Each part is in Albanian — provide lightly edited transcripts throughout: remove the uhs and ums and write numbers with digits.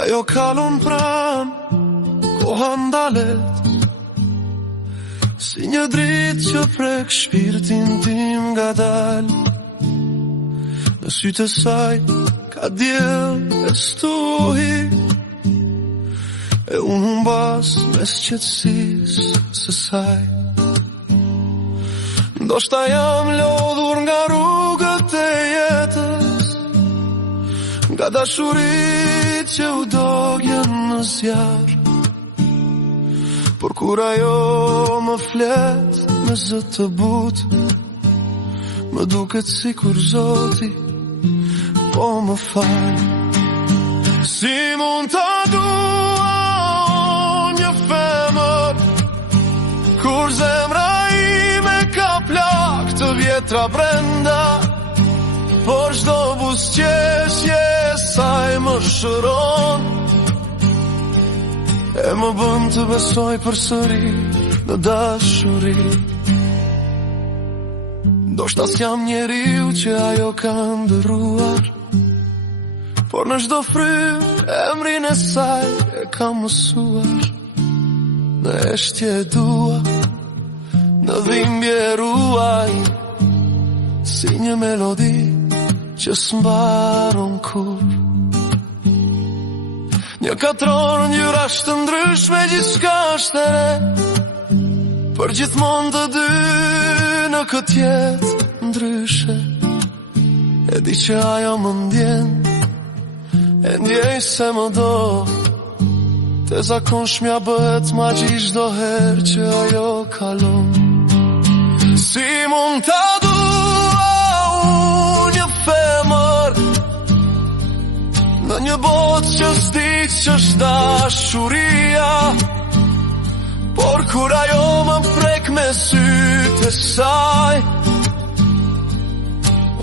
Ajo kalon pran, koha ndalet, si një dritë që prek shpirtin tim ngadal. Në sytë e saj ka diell e stuhi, e unë humbas mes qetësisë së saj. Ndoshta jam lodhur nga rrugët e jetës, nga dashurit që u dogjen në zjarr. Por kur ajo më flet me zë të butë, më duket sikur Zoti po më fal. Si mund ta dua një femër kur zemra ime ka plak të vjetra brenda, por çdo buzëqeshje saj më shëron, e më bën të besoj përsëri në dashuri. Ndoshta s'jam njeriu që ajo ka ndërruar, por në çdo frym emrin e saj e kam mësuar. Në eshtje e dua, në dhimbje ruaj, si një melodi që s'mbaron kur. Një katron ngjyrash të ndryshme, gjithçka është e re, për gjithmonë të dy në këtë jetë ndryshe. E di që ajo më ndjen, e ndjej se më do, te zakonshmja bëhet magji çdo herë që ajo kalon. Si mund ta dua unë një femër në një botë që s'dik që është dashuria, por kur ajo më prek me sytë e saj,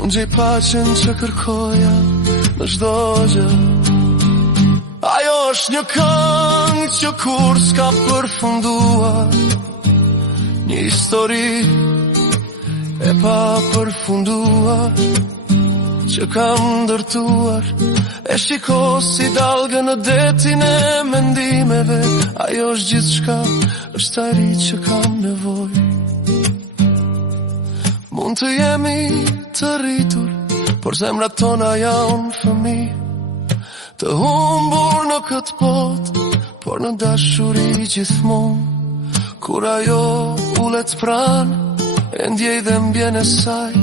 unë gjej paqen që kërkoja në çdo gjë. Ajo është një këngë që kur s'ka përfunduar, një histori e pa përfunduar që kam ndërtuar. E shiko si dalgë në detin e mendimeve, ajo është gjithçka, është ajri që kam nevojë. Mund të jemi të rritur, por zemrat tona janë fëmijë, të humbur në këtë botë, por në dashuri gjithmonë. Kur ajo ulet pranë, e ndjej dhe mbjen e saj,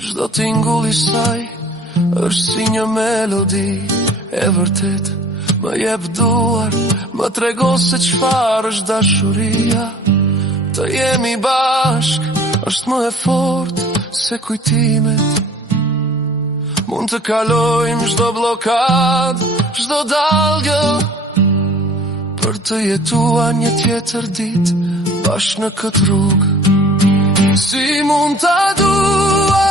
çdo tingull i saj është si një melodi e vërtet, më jep duar, më trego se çfarë është dashuria. Të jemi bashk është më e fortë se kujtimet, mund të kalojmë çdo blokad, çdo dalgë, për të jetuar një tjetër ditë bashkë në këtë rrugë. Si mund ta dua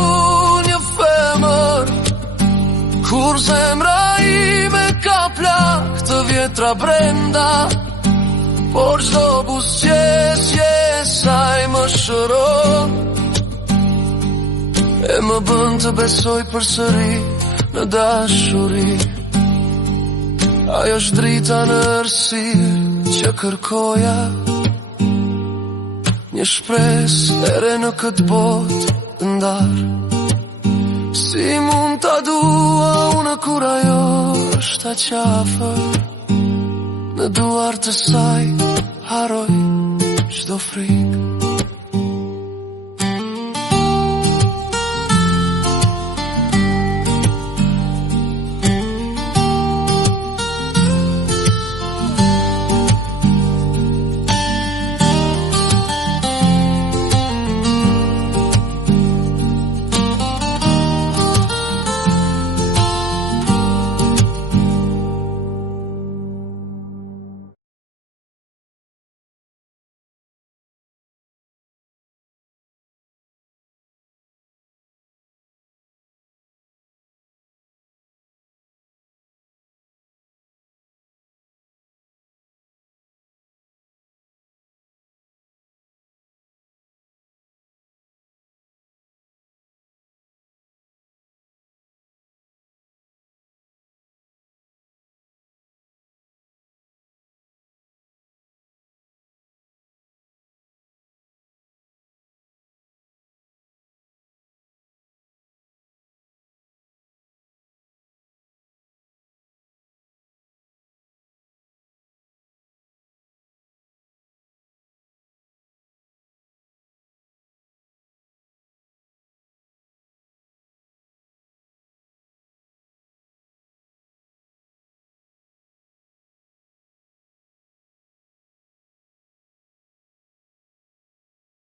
unë një femër kur zemra ime ka plak të vjetra brenda, por çdo buzëqeshje saj më shëron, e më bën të besoj përsëri në dashuri. Ajo është drita në errësirë që kërkoja, një shpresë e re në këtë botë të ndarë. Si mund ta dua unë kur ajo është aq afër, në duart të saj haroj çdo frikë.